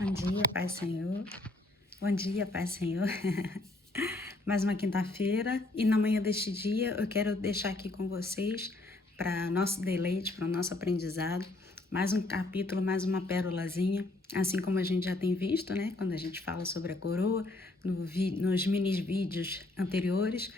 Bom dia, Pai Senhor. Bom dia, Pai Senhor. Mais uma quinta-feira e na manhã deste dia eu quero deixar aqui com vocês para nosso deleite, para o nosso aprendizado, mais um capítulo, mais uma pérolazinha, assim como a gente já tem visto, né? Quando a gente fala sobre a coroa, nos mini vídeos anteriores,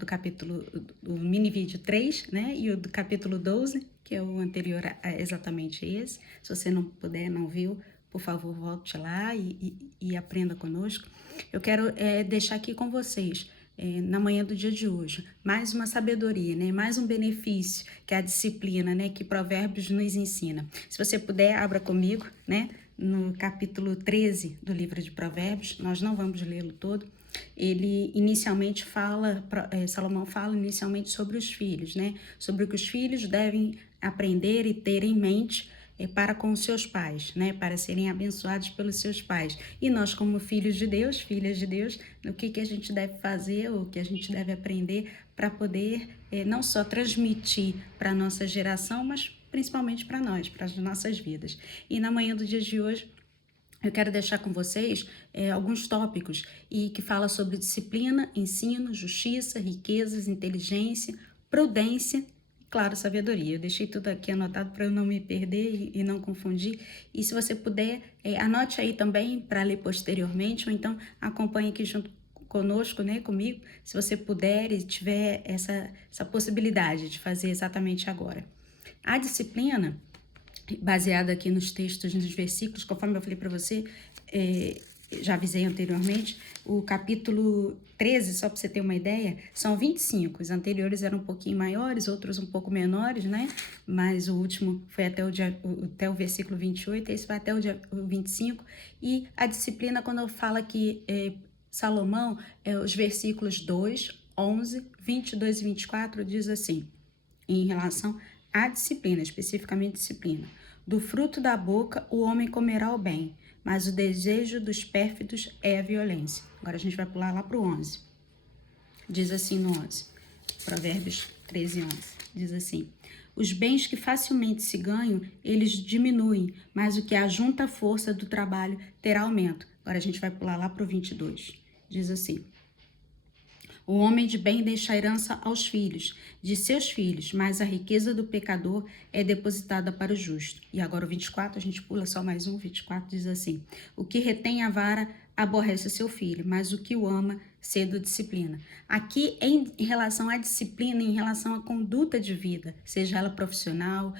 do capítulo, do mini vídeo 3, né? E o do capítulo 12, que é o anterior a exatamente esse. Se você não puder, não viu, por favor, volte lá e aprenda conosco. Eu quero deixar aqui com vocês, na manhã do dia de hoje, mais uma sabedoria, né? Mais um benefício que é a disciplina, né? Que Provérbios nos ensina. Se você puder, abra comigo, né? No capítulo 13 do livro de Provérbios, nós não vamos lê-lo todo. Ele inicialmente Salomão fala inicialmente sobre os filhos, né? Sobre o que os filhos devem aprender e ter em mente para com os seus pais, né? Para serem abençoados pelos seus pais. E nós, como filhos de Deus, filhas de Deus, o que a gente deve fazer, o que a gente deve aprender para poder não só transmitir para a nossa geração, mas principalmente para nós, para as nossas vidas. E na manhã do dia de hoje, eu quero deixar com vocês alguns tópicos e que fala sobre disciplina, ensino, justiça, riquezas, inteligência, prudência, claro, sabedoria. Eu deixei tudo aqui anotado para eu não me perder e não confundir. E se você puder, anote aí também para ler posteriormente, ou então acompanhe aqui junto conosco, né, comigo, se você puder e tiver essa possibilidade de fazer exatamente agora. A disciplina, baseada aqui nos textos, nos versículos, conforme eu falei para você, já avisei anteriormente, o capítulo 13, só para você ter uma ideia, são 25. Os anteriores eram um pouquinho maiores, outros um pouco menores, né? Mas o último foi até o versículo 28, esse vai até o 25. E a disciplina, quando eu falo que Salomão, os versículos 2, 11, 22 e 24, diz assim, em relação à disciplina, especificamente disciplina. Do fruto da boca o homem comerá o bem, mas o desejo dos pérfidos é a violência. Agora a gente vai pular lá para o 11. Diz assim no 11, Provérbios 13, 11. Diz assim, os bens que facilmente se ganham, eles diminuem, mas o que ajunta a força do trabalho terá aumento. Agora a gente vai pular lá para o 22. Diz assim, o homem de bem deixa a herança aos filhos, de seus filhos, mas a riqueza do pecador é depositada para o justo. E agora o 24, a gente pula só mais um, 24 diz assim, o que retém a vara aborrece seu filho, mas o que o ama cedo disciplina. Aqui em relação à disciplina, em relação à conduta de vida, seja ela profissional,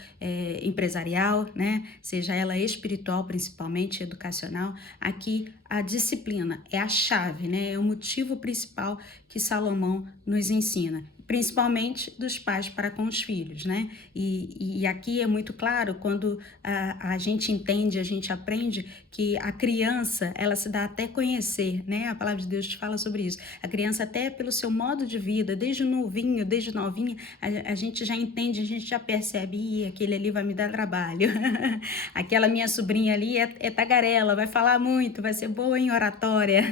empresarial, né? Seja ela espiritual, principalmente educacional, aqui a disciplina é a chave, né? É o motivo principal que Salomão nos ensina, principalmente dos pais para com os filhos, né? E aqui é muito claro quando a gente entende, a gente aprende que a criança, ela se dá até conhecer, né? A palavra de Deus fala sobre isso. A criança até pelo seu modo de vida, desde novinho, desde novinha, a gente já entende, a gente já percebe, aquele ali vai me dar trabalho. Aquela minha sobrinha ali é tagarela, vai falar muito, vai ser boa em oratória.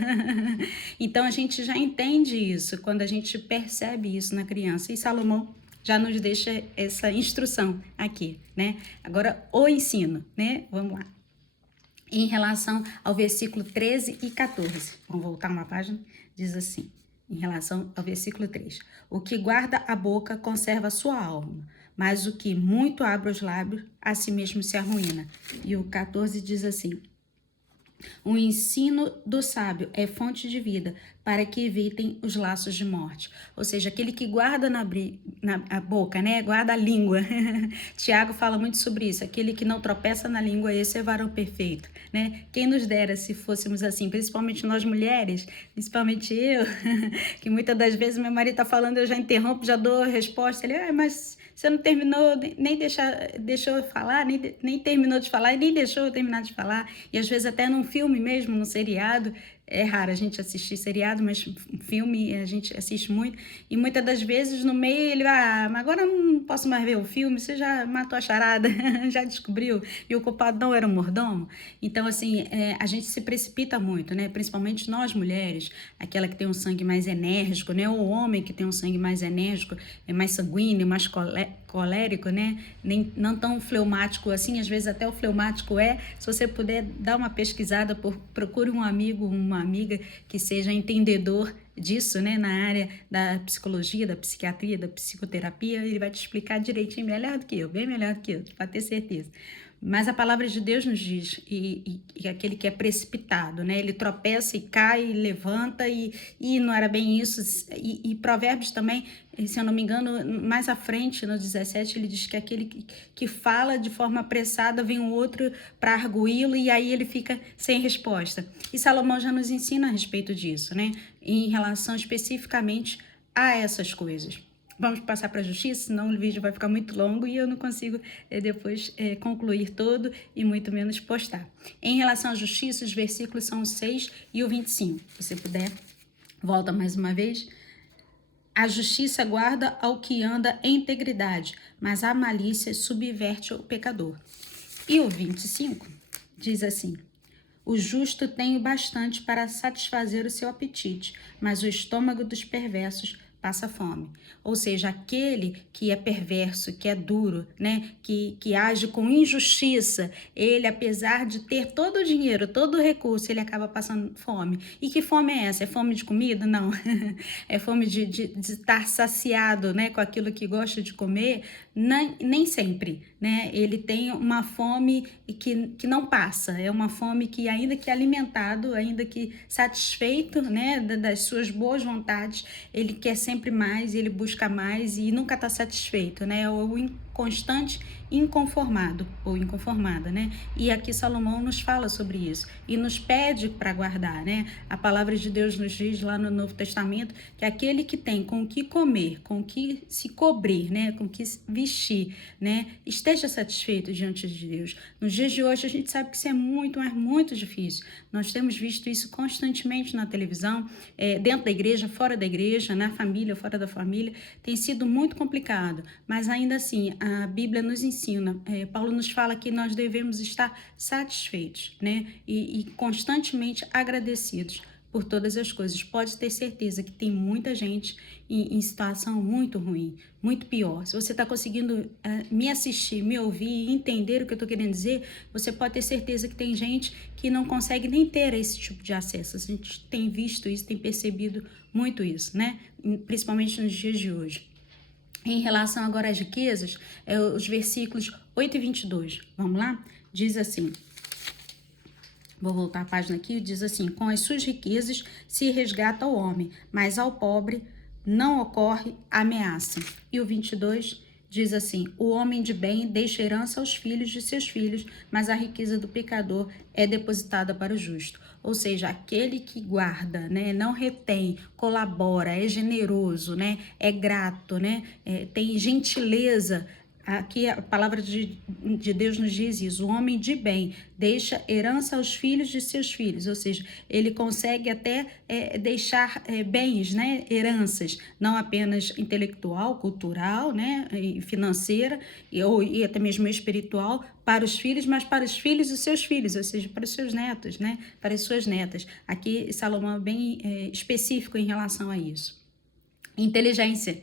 Então a gente já entende isso, quando a gente percebe isso na criança. E Salomão já nos deixa essa instrução aqui, né? Agora, o ensino, né? Vamos lá. Em relação ao versículo 13 e 14, vamos voltar uma página, diz assim, em relação ao versículo 3, o que guarda a boca conserva a sua alma, mas o que muito abre os lábios, a si mesmo se arruína. E o 14 diz assim, o ensino do sábio é fonte de vida, para que evitem os laços de morte. Ou seja, aquele que guarda na boca, né? Guarda a língua. Tiago fala muito sobre isso. Aquele que não tropeça na língua, esse é varão perfeito, né? Quem nos dera se fôssemos assim, principalmente nós mulheres, principalmente eu, que muitas das vezes meu marido tá falando, eu já interrompo, já dou a resposta. Ele, mas você não terminou, nem deixou eu falar, nem terminou de falar, e nem deixou eu terminar de falar. E às vezes até num filme mesmo, num seriado, É raro a gente assistir seriado, mas filme a gente assiste muito. E muitas das vezes no meio ele vai, mas agora eu não posso mais ver o filme, você já matou a charada, já descobriu, e o culpado não era o mordomo. Então, assim, a gente se precipita muito, né? Principalmente nós mulheres, aquela que tem um sangue mais enérgico, né? O homem que tem um sangue mais enérgico, é mais sanguíneo, mais colérico, né? Não tão fleumático assim, às vezes até o fleumático é. Se você puder dar uma pesquisada, procure um amigo, uma amiga que seja entendedor disso, né, na área da psicologia, da psiquiatria, da psicoterapia, ele vai te explicar direitinho, melhor do que eu, bem melhor do que eu, pode ter certeza. Mas a palavra de Deus nos diz, e aquele que é precipitado, né? Ele tropeça e cai, e levanta, e não era bem isso. E Provérbios também, se eu não me engano, mais à frente, no 17, ele diz que aquele que fala de forma apressada, vem um outro para arguí-lo, e aí ele fica sem resposta. E Salomão já nos ensina a respeito disso, né? Em relação especificamente a essas coisas. Vamos passar para a justiça, senão o vídeo vai ficar muito longo e eu não consigo depois concluir todo e muito menos postar. Em relação à justiça, os versículos são o 6 e o 25. Se você puder, volta mais uma vez. A justiça guarda ao que anda em integridade, mas a malícia subverte o pecador. E o 25 diz assim: o justo tem o bastante para satisfazer o seu apetite, mas o estômago dos perversos passa fome. Ou seja, aquele que é perverso, que é duro, né, que age com injustiça, ele, apesar de ter todo o dinheiro, todo o recurso, ele acaba passando fome. E que fome é essa? É fome de comida? Não. É fome de estar saciado, né, com aquilo que gosta de comer? Nem sempre, né? Ele tem uma fome que não passa, é uma fome que, ainda que alimentado, ainda que satisfeito, né, das suas boas vontades, ele quer sempre mais, ele busca mais e nunca está satisfeito, né? O inconstante, inconformado ou inconformada, né? E aqui Salomão nos fala sobre isso e nos pede para guardar, né? A palavra de Deus nos diz lá no Novo Testamento que aquele que tem com o que comer, com o que se cobrir, né? Com o que vestir, né? Esteja satisfeito diante de Deus. Nos dias de hoje a gente sabe que isso é muito, mas muito difícil. Nós temos visto isso constantemente na televisão, dentro da igreja, fora da igreja, na família, fora da família. Tem sido muito complicado, mas ainda assim a Bíblia nos ensina, Paulo nos fala que nós devemos estar satisfeitos, né? E constantemente agradecidos por todas as coisas. Pode ter certeza que tem muita gente em situação muito ruim, muito pior. Se você está conseguindo me assistir, me ouvir, entender o que eu estou querendo dizer, você pode ter certeza que tem gente que não consegue nem ter esse tipo de acesso. A gente tem visto isso, tem percebido muito isso, né? Principalmente nos dias de hoje. Em relação agora às riquezas, os versículos 8 e 22, vamos lá? Diz assim, vou voltar a página aqui, diz assim: com as suas riquezas se resgata o homem, mas ao pobre não ocorre ameaça. E o 22 diz assim: o homem de bem deixa herança aos filhos de seus filhos, mas a riqueza do pecador é depositada para o justo. Ou seja, aquele que guarda, né, não retém, colabora, é generoso, né, é grato, né, tem gentileza. Aqui a palavra de Deus nos diz isso: o homem de bem deixa herança aos filhos de seus filhos, ou seja, ele consegue até deixar bens, né, heranças, não apenas intelectual, cultural, né, e financeira, e até mesmo espiritual, para os filhos, mas para os filhos dos seus filhos, ou seja, para os seus netos, né, para as suas netas. Aqui Salomão é bem específico em relação a isso. Inteligência,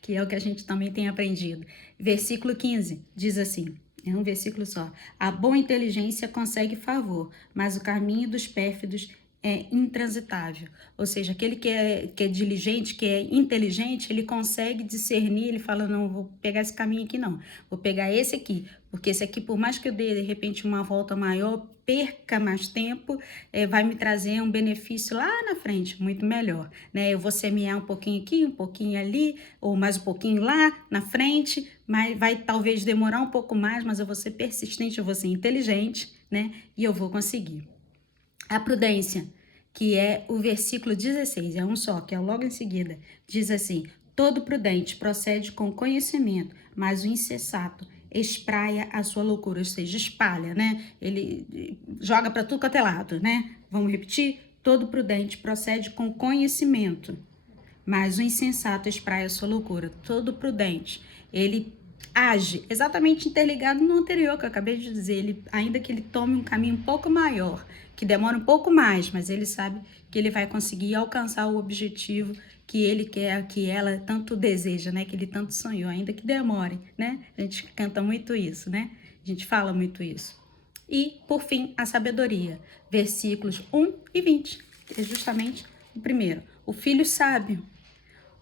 que é o que a gente também tem aprendido. Versículo 15 diz assim, é um versículo só: a boa inteligência consegue favor, mas o caminho dos pérfidos é intransitável. Ou seja, aquele que é diligente, que é inteligente, ele consegue discernir, ele fala: não, vou pegar esse caminho aqui não, vou pegar esse aqui, porque esse aqui, por mais que eu dê de repente uma volta maior, perca mais tempo, vai me trazer um benefício lá na frente, muito melhor, né? Eu vou semear um pouquinho aqui, um pouquinho ali, ou mais um pouquinho lá na frente, mas vai talvez demorar um pouco mais, mas eu vou ser persistente, eu vou ser inteligente, né? E eu vou conseguir. A prudência, que é o versículo 16, é um só, que é logo em seguida, diz assim: todo prudente procede com conhecimento, mas o insensato espraia a sua loucura, ou seja, espalha, né? Ele joga para tudo quanto é lado, né? Vamos repetir? todo prudente procede com conhecimento, mas o insensato espraia sua loucura. Todo prudente, ele age exatamente interligado no anterior que eu acabei de dizer. Ele, ainda que ele tome um caminho um pouco maior, que demora um pouco mais, mas ele sabe que ele vai conseguir alcançar o objetivo que ele quer, que ela tanto deseja, né? Que ele tanto sonhou, ainda que demore, né? A gente canta muito isso, né? A gente fala muito isso. E, por fim, a sabedoria. Versículos 1 e 20, que é justamente o primeiro. O filho sábio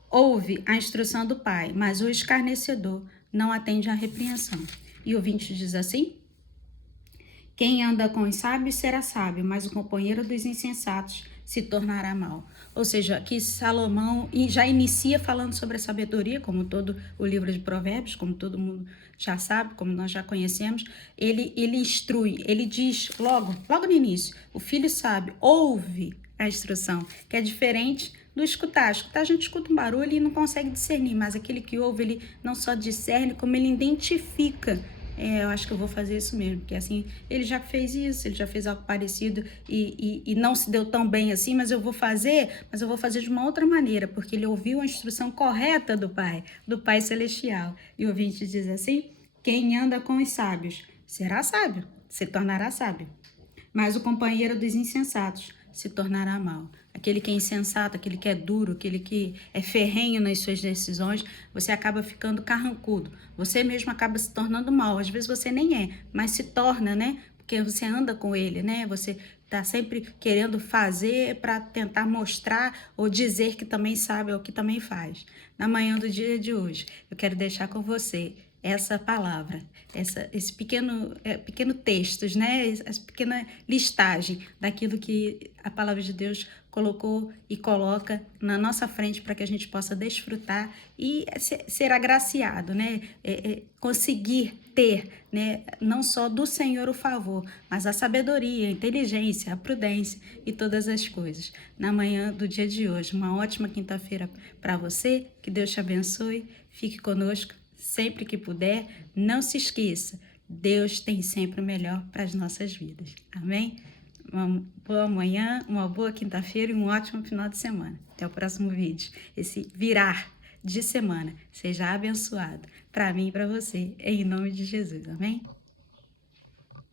ouve a instrução do pai, mas o escarnecedor não atende à repreensão. E o 20 diz assim: quem anda com os sábios será sábio, mas o companheiro dos insensatos se tornará mau. Ou seja, aqui Salomão já inicia falando sobre a sabedoria, como todo o livro de Provérbios, como todo mundo já sabe, como nós já conhecemos. Ele instrui, ele diz logo no início, o filho sábio ouve a instrução, que é diferente do escutar. Escutar, a gente escuta um barulho e não consegue discernir, mas aquele que ouve, ele não só discerne, como ele identifica. Eu acho que eu vou fazer isso mesmo, porque assim, ele já fez isso, ele já fez algo parecido e não se deu tão bem assim, mas eu vou fazer de uma outra maneira, porque ele ouviu a instrução correta do Pai Celestial. E o ouvinte diz assim: quem anda com os sábios será sábio, se tornará sábio, mas o companheiro dos insensatos se tornará mau. Aquele que é insensato, aquele que é duro, aquele que é ferrenho nas suas decisões, você acaba ficando carrancudo. Você mesmo acaba se tornando mal. Às vezes você nem é, mas se torna, né? Porque você anda com ele, né? Você tá sempre querendo fazer para tentar mostrar ou dizer que também sabe ou que também faz. Na manhã do dia de hoje, eu quero deixar com você essa palavra, esse pequeno textos, né? Essa pequena listagem daquilo que a palavra de Deus colocou e coloca na nossa frente para que a gente possa desfrutar e ser agraciado, né? Conseguir ter, né? Não só do Senhor o favor, mas a sabedoria, a inteligência, a prudência e todas as coisas. Na manhã do dia de hoje, uma ótima quinta-feira para você, que Deus te abençoe, fique conosco sempre que puder. Não se esqueça, Deus tem sempre o melhor para as nossas vidas. Amém? Uma boa manhã, uma boa quinta-feira e um ótimo final de semana. Até o próximo vídeo. Esse virar de semana seja abençoado para mim e para você, em nome de Jesus. Amém?